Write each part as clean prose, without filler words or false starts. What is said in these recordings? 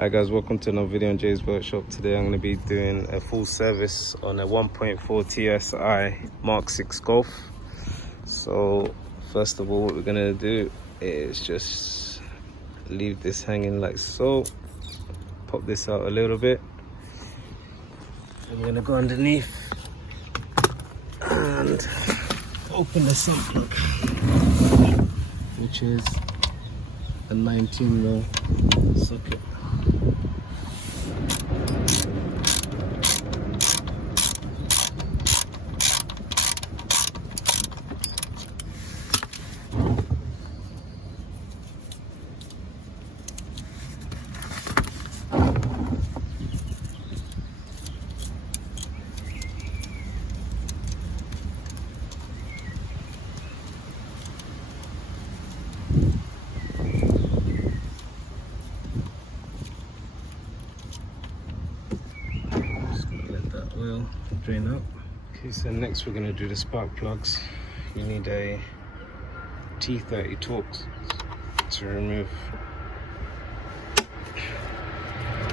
Hi guys, welcome to another video on Jay's Workshop. Today I'm going to be doing a full service on a 1.4 TSI Mark 6 Golf. So first of all, what we're going to do is just leave this hanging like so. Pop this out a little bit. I'm going to go underneath and open the sump plug, which is a 19mm socket. Oil drain out. Okay, so next we're going to do the spark plugs. You need a T30 Torx to remove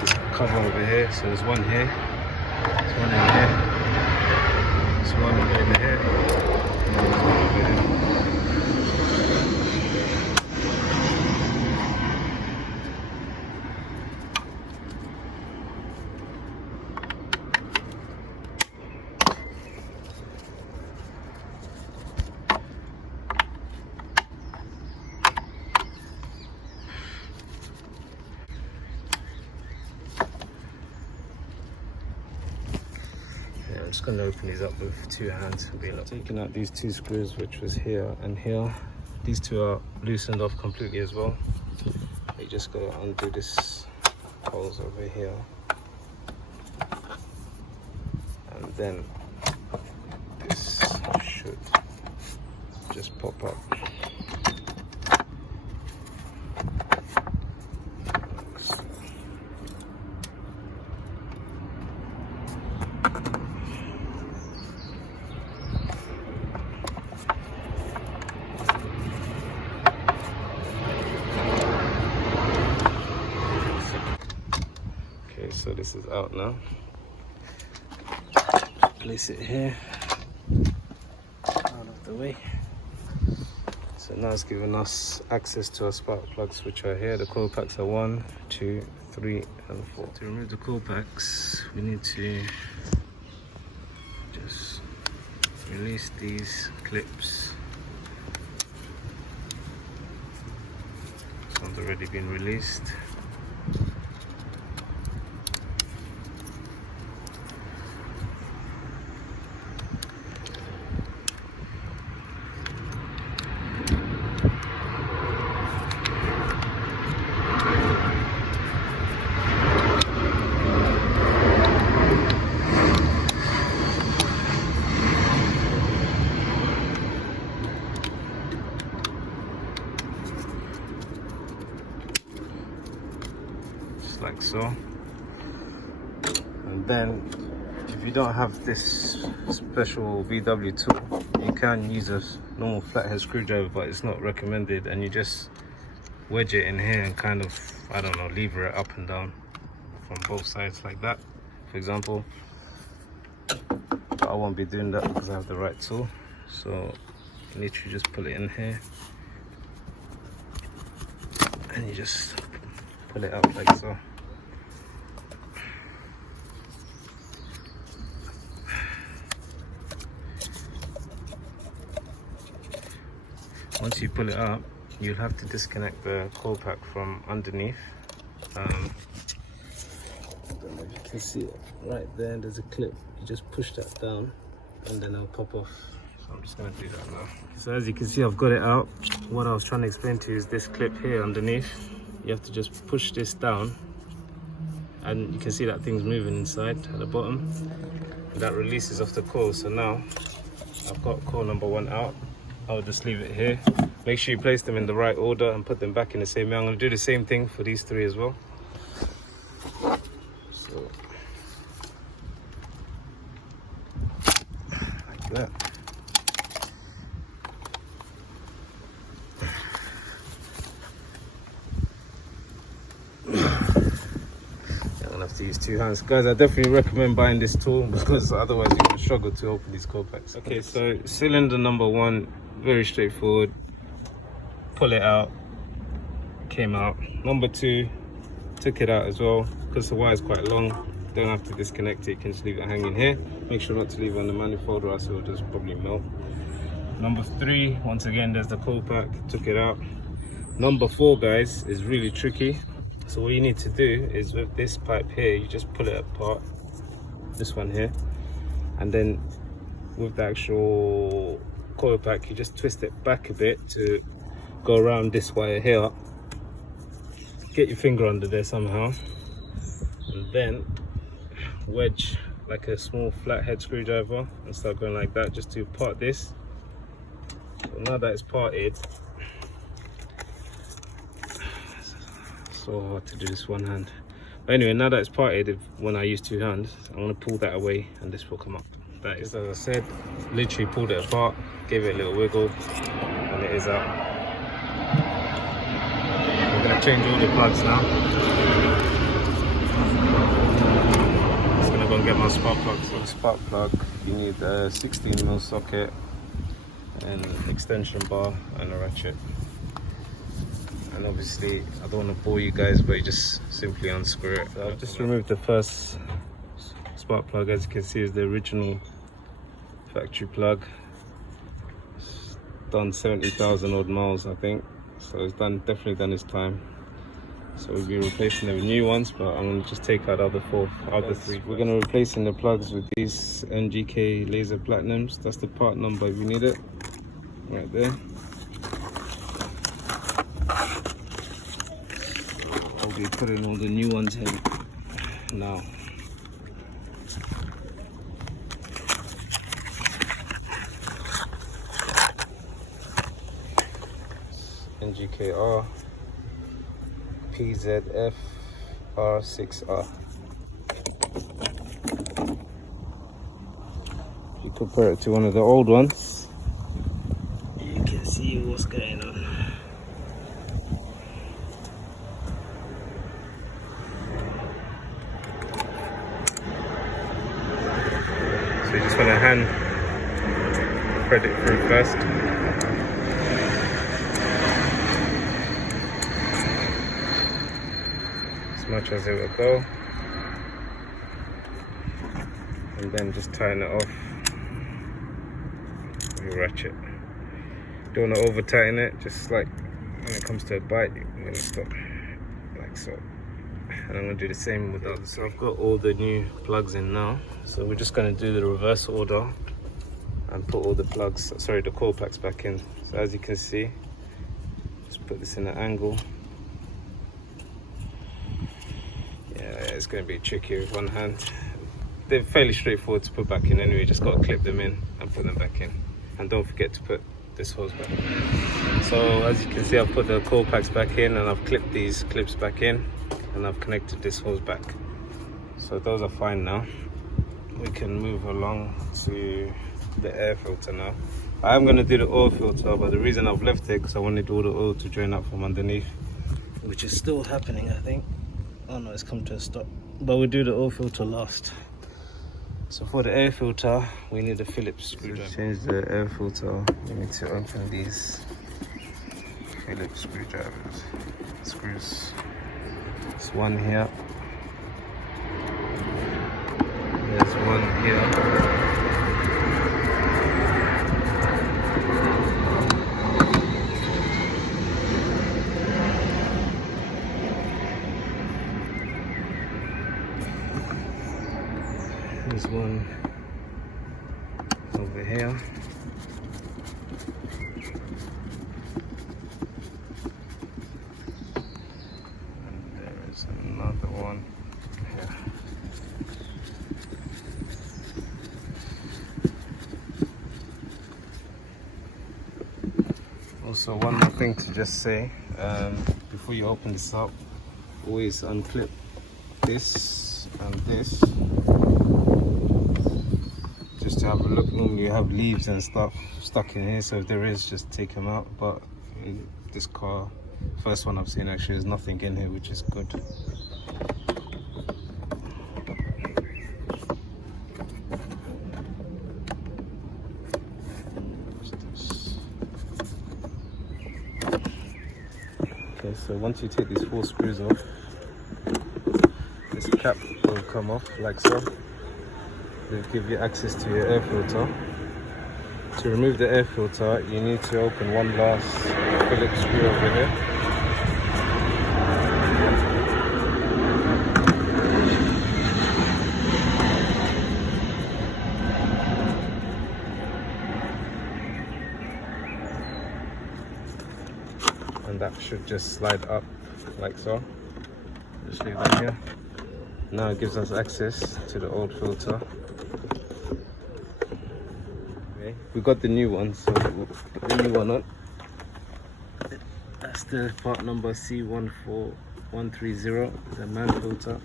this cover over here. So there's one here, there's one in here, there's one over here, and there's one over here. I'm just going to open these up with two hands. Taking out these two screws, which was here and here. These two are loosened off completely as well. You just got to undo this holes over here, and then this should just pop up. So this is out now. Place it here, out of the way. So now it's giving us access to our spark plugs, which are here. The coil packs are 1, 2, 3, and 4. To remove the coil packs, we need to just release these clips. This one's already been released. Like so. And then if you don't have this special VW tool, you can use a normal flathead screwdriver, but it's not recommended, and you just wedge it in here and kind of, I don't know, lever it up and down from both sides like that, for example. But I won't be doing that because I have the right tool. So literally just pull it in here and you just pull it out like so. Once you pull it up, you'll have to disconnect the coil pack from underneath. I don't know if you can see it right there. There's a clip. You just push that down and then it'll pop off. So I'm just going to do that now. So as you can see, I've got it out. What I was trying to explain to you is this clip here underneath. You have to just push this down, and you can see that thing's moving inside at the bottom. And that releases off the coil. So now I've got coil number 1 out. I'll just leave it here. Make sure you place them in the right order and put them back in the same way. I'm going to do the same thing for these 3 as well. So, like that. have to use 2 hands. Guys, I definitely recommend buying this tool because otherwise you will struggle to open these coil packs. Okay, so cylinder number 1, very straightforward. Pull it out, came out. Number 2, took it out as well because the wire is quite long. Don't have to disconnect it, you can just leave it hanging here. Make sure not to leave it on the manifold or else it will just probably melt. Number 3, once again, there's the coil pack, took it out. Number 4, guys, is really tricky. So what you need to do is with this pipe here, you just pull it apart, this one here, and then with the actual coil pack, you just twist it back a bit to go around this wire here. Get your finger under there somehow, and then wedge like a small flathead screwdriver and start going like that just to part this. So now that it's parted, so hard to do this one hand. But anyway, now that it's parted, when I use 2 hands, I'm going to pull that away and this will come up. That is, as I said, literally pulled it apart, gave it a little wiggle, and it is out. I'm going to change all the plugs now. I'm just going to go and get my spark plug. So the spark plug, you need a 16mm socket, and an extension bar and a ratchet. And obviously I don't want to bore you guys, but you just simply unscrew it. So I've just removed the first spark plug. As you can see, is the original factory plug. It's done 70,000 odd miles, I think, so it's definitely done its time. So we'll be replacing them with new ones, but I'm going to just take out the other 3. We're going to replace the plugs with these MGK laser platinums. That's the part number if you need it, right there. I'll be putting all the new ones in now. NGKR PZF R6R. If you compare it to one of the old ones, you can see what's going on. So you just want to hand thread it through first. As much as it will go, and then just tighten it off with a ratchet. Don't want to over tighten it, just like when it comes to a bite, I'm going to stop like so. And I'm going to do the same with the other. So I've got all the new plugs in now, so we're just going to do the reverse order and put all the plugs, sorry, the coil packs back in. So as you can see, just put this in an angle. It's going to be tricky with one hand. They're fairly straightforward to put back in anyway, just got to clip them in and put them back in. And don't forget to put this hose back in. So as you can see, I've put the coil packs back in and I've clipped these clips back in and I've connected this hose back. So those are fine now. We can move along to the air filter now. I'm going to do the oil filter, but the reason I've left it because I wanted all the oil to drain out from underneath, which is still happening, I think. Oh no, it's come to a stop. But we'll do the oil filter last. So for the air filter, we need a Phillips screwdriver. To change the air filter, we need to open these Phillips screwdrivers. Screws. There's one here. There's one here. There's one over here. And there is another one here. Also, one more thing to just say, before you open this up, always unclip this and this. Just to have a look. Normally you have leaves and stuff stuck in here, so if there is, just take them out. But in this car, first one I've seen, actually there's nothing in here, which is good. So once you take these 4 screws off, this cap will come off like so. It will give you access to your air filter. To remove the air filter, you need to open one last Phillips screw over here. And that should just slide up like so. Just leave that here. Now it gives us access to the old filter. Okay, we got the new one, so we'll put the new one on. That's the part number C14130, the man filter.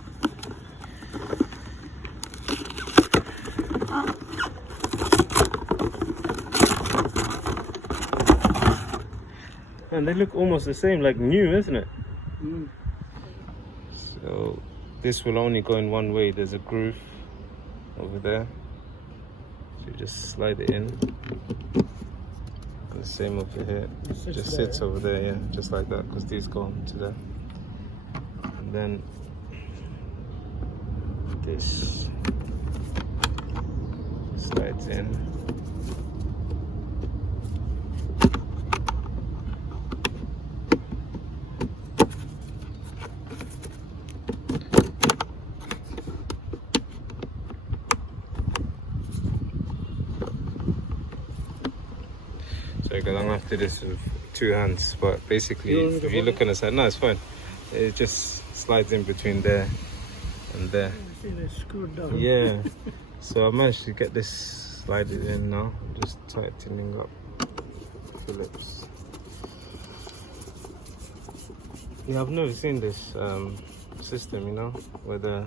And they look almost the same, like new, isn't it? Mm. So this will only go in one way. There's a groove over there, so you just slide it in. And the same over here, it just sits over there, yeah, just like that, because these go into there. And then this slides in. Sorry guys, I'm gonna have to do this with 2 hands, but basically if you look on the side, no, it's fine. It just slides in between there and there. I think it's screwed down. Yeah. So I managed to get this slided in now. I'm just tightening up Phillips. Yeah, I've never seen this system, you know, where the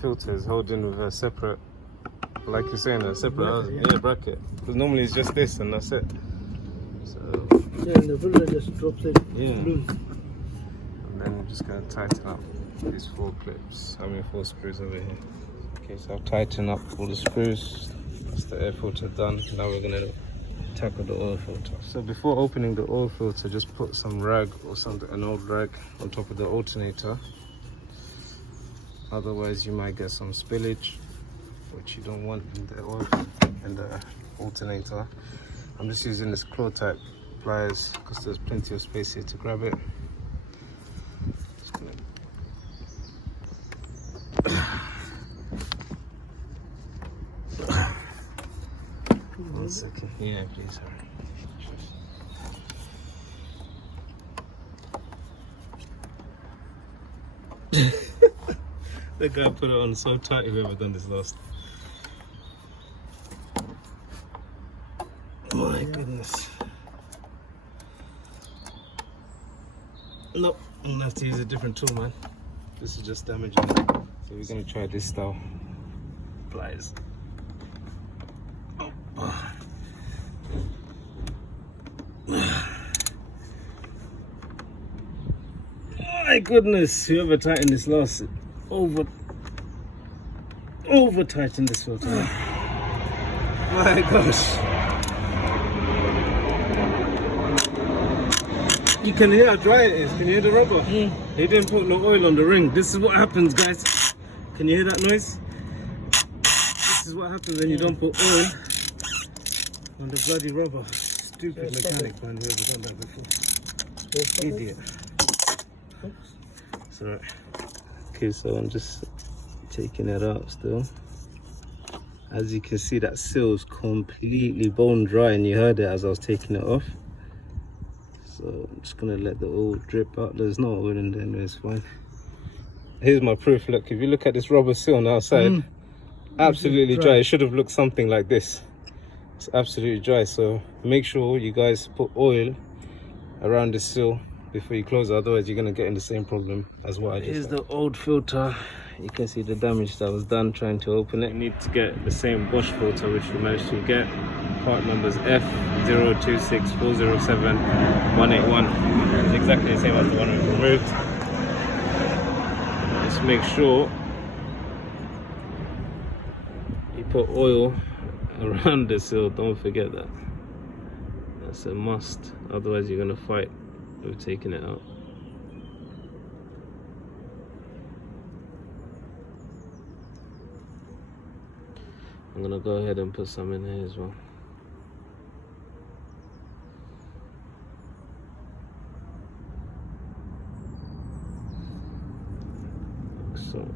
filter is holding with a separate, like you're saying, a separate bracket. Because normally it's just this and that's it. So yeah, and the filter just drops it loose. And then I'm just going to tighten up these 4 clips. 4 screws over here. Okay, so I've tightened up all the screws. That's the air filter done. Now we're going to tackle the oil filter. So before opening the oil filter, just put some rag or something, an old rag, on top of the alternator. Otherwise you might get some spillage, which you don't want in the oil in the alternator. I'm just using this claw type pliers because there's plenty of space here to grab it. Just gonna... One second. Yeah, please. The guy put it on so tight. Whoever done this last. My goodness. Nope, I'm gonna have to use a different tool, man. This is just damaging it. So we're gonna try this style. Pliers. Oh. My goodness, whoever tightened this last, over tightened this filter. My gosh. You can hear how dry it is. Can you hear the rubber? He didn't put no oil on the ring. This is what happens, guys. Can you hear that noise? This is what happens when you don't put oil on the bloody rubber. Stupid mechanic, man. Whoever done that before. Idiot. It's alright. Okay, so I'm just taking it out still. As you can see, that seal's completely bone dry, and you heard it as I was taking it off. So I'm just gonna let the oil drip out. There's no oil in there, anyway, it's fine. Here's my proof. Look, if you look at this rubber seal on the outside, absolutely dry. It should have looked something like this. It's absolutely dry. So make sure you guys put oil around the seal before you close it, otherwise you're gonna get in the same problem as what I just Here's the old filter. You can see the damage that was done trying to open it. You need to get the same Bosch filter, which we managed to get. Part number is F026407-181. It's exactly the same as the one we removed. Just make sure you put oil around the seal. Don't forget that. That's a must. Otherwise you're gonna fight with taking it out. I'm gonna go ahead and put some in here as well. Like so.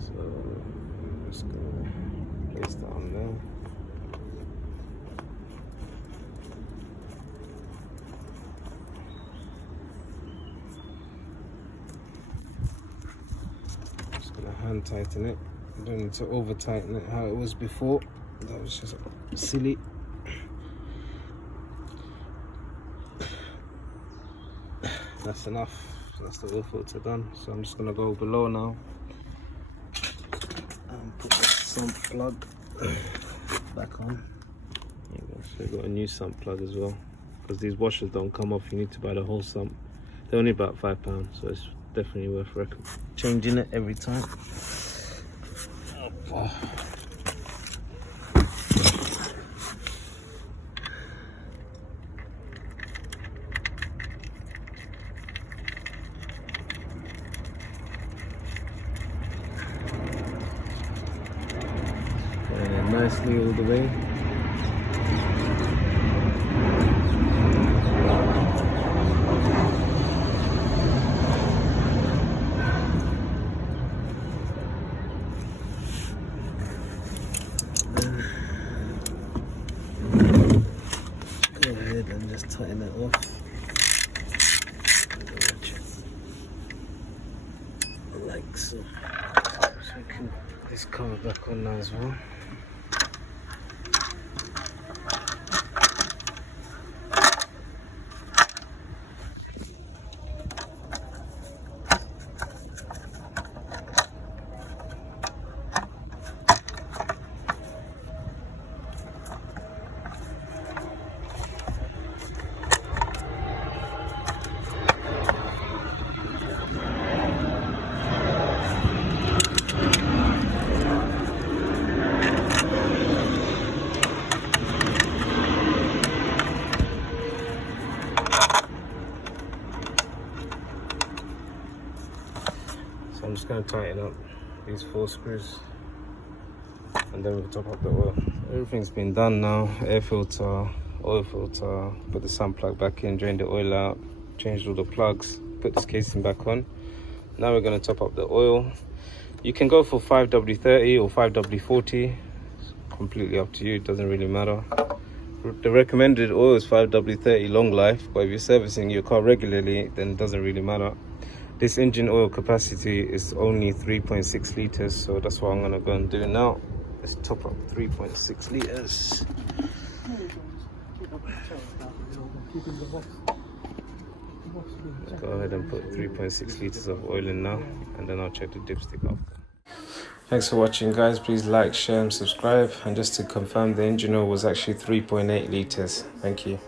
So I'm just gonna place that on there. Hand tighten it. You don't need to over tighten it how it was before. That was just silly. That's enough. That's the oil filter done. So I'm just gonna go below now and put the sump plug back on. There you go. So we've got a new sump plug as well. Because these washers don't come off, you need to buy the whole sump. They're only about £5, so it's definitely worth changing it every time. Oh. Going in nicely all the way. And just tighten it off like so. So we can put this cover back on now as well. I'm just going to tighten up these 4 screws and then we'll top up the oil. Everything's been done now. Air filter, oil filter, put the sump plug back in, drain the oil out, changed all the plugs, put this casing back on. Now we're going to top up the oil. You can go for 5W30 or 5W40. It's completely up to you, it doesn't really matter. The recommended oil is 5W30 long life, but if you're servicing your car regularly, then it doesn't really matter. This engine oil capacity is only 3.6 litres, so that's what I'm going to go and do now. Let's top up 3.6 litres. Let's go ahead and put 3.6 litres of oil in now, and then I'll check the dipstick after. Thanks for watching, guys. Please like, share and subscribe. And just to confirm, the engine oil was actually 3.8 litres. Thank you.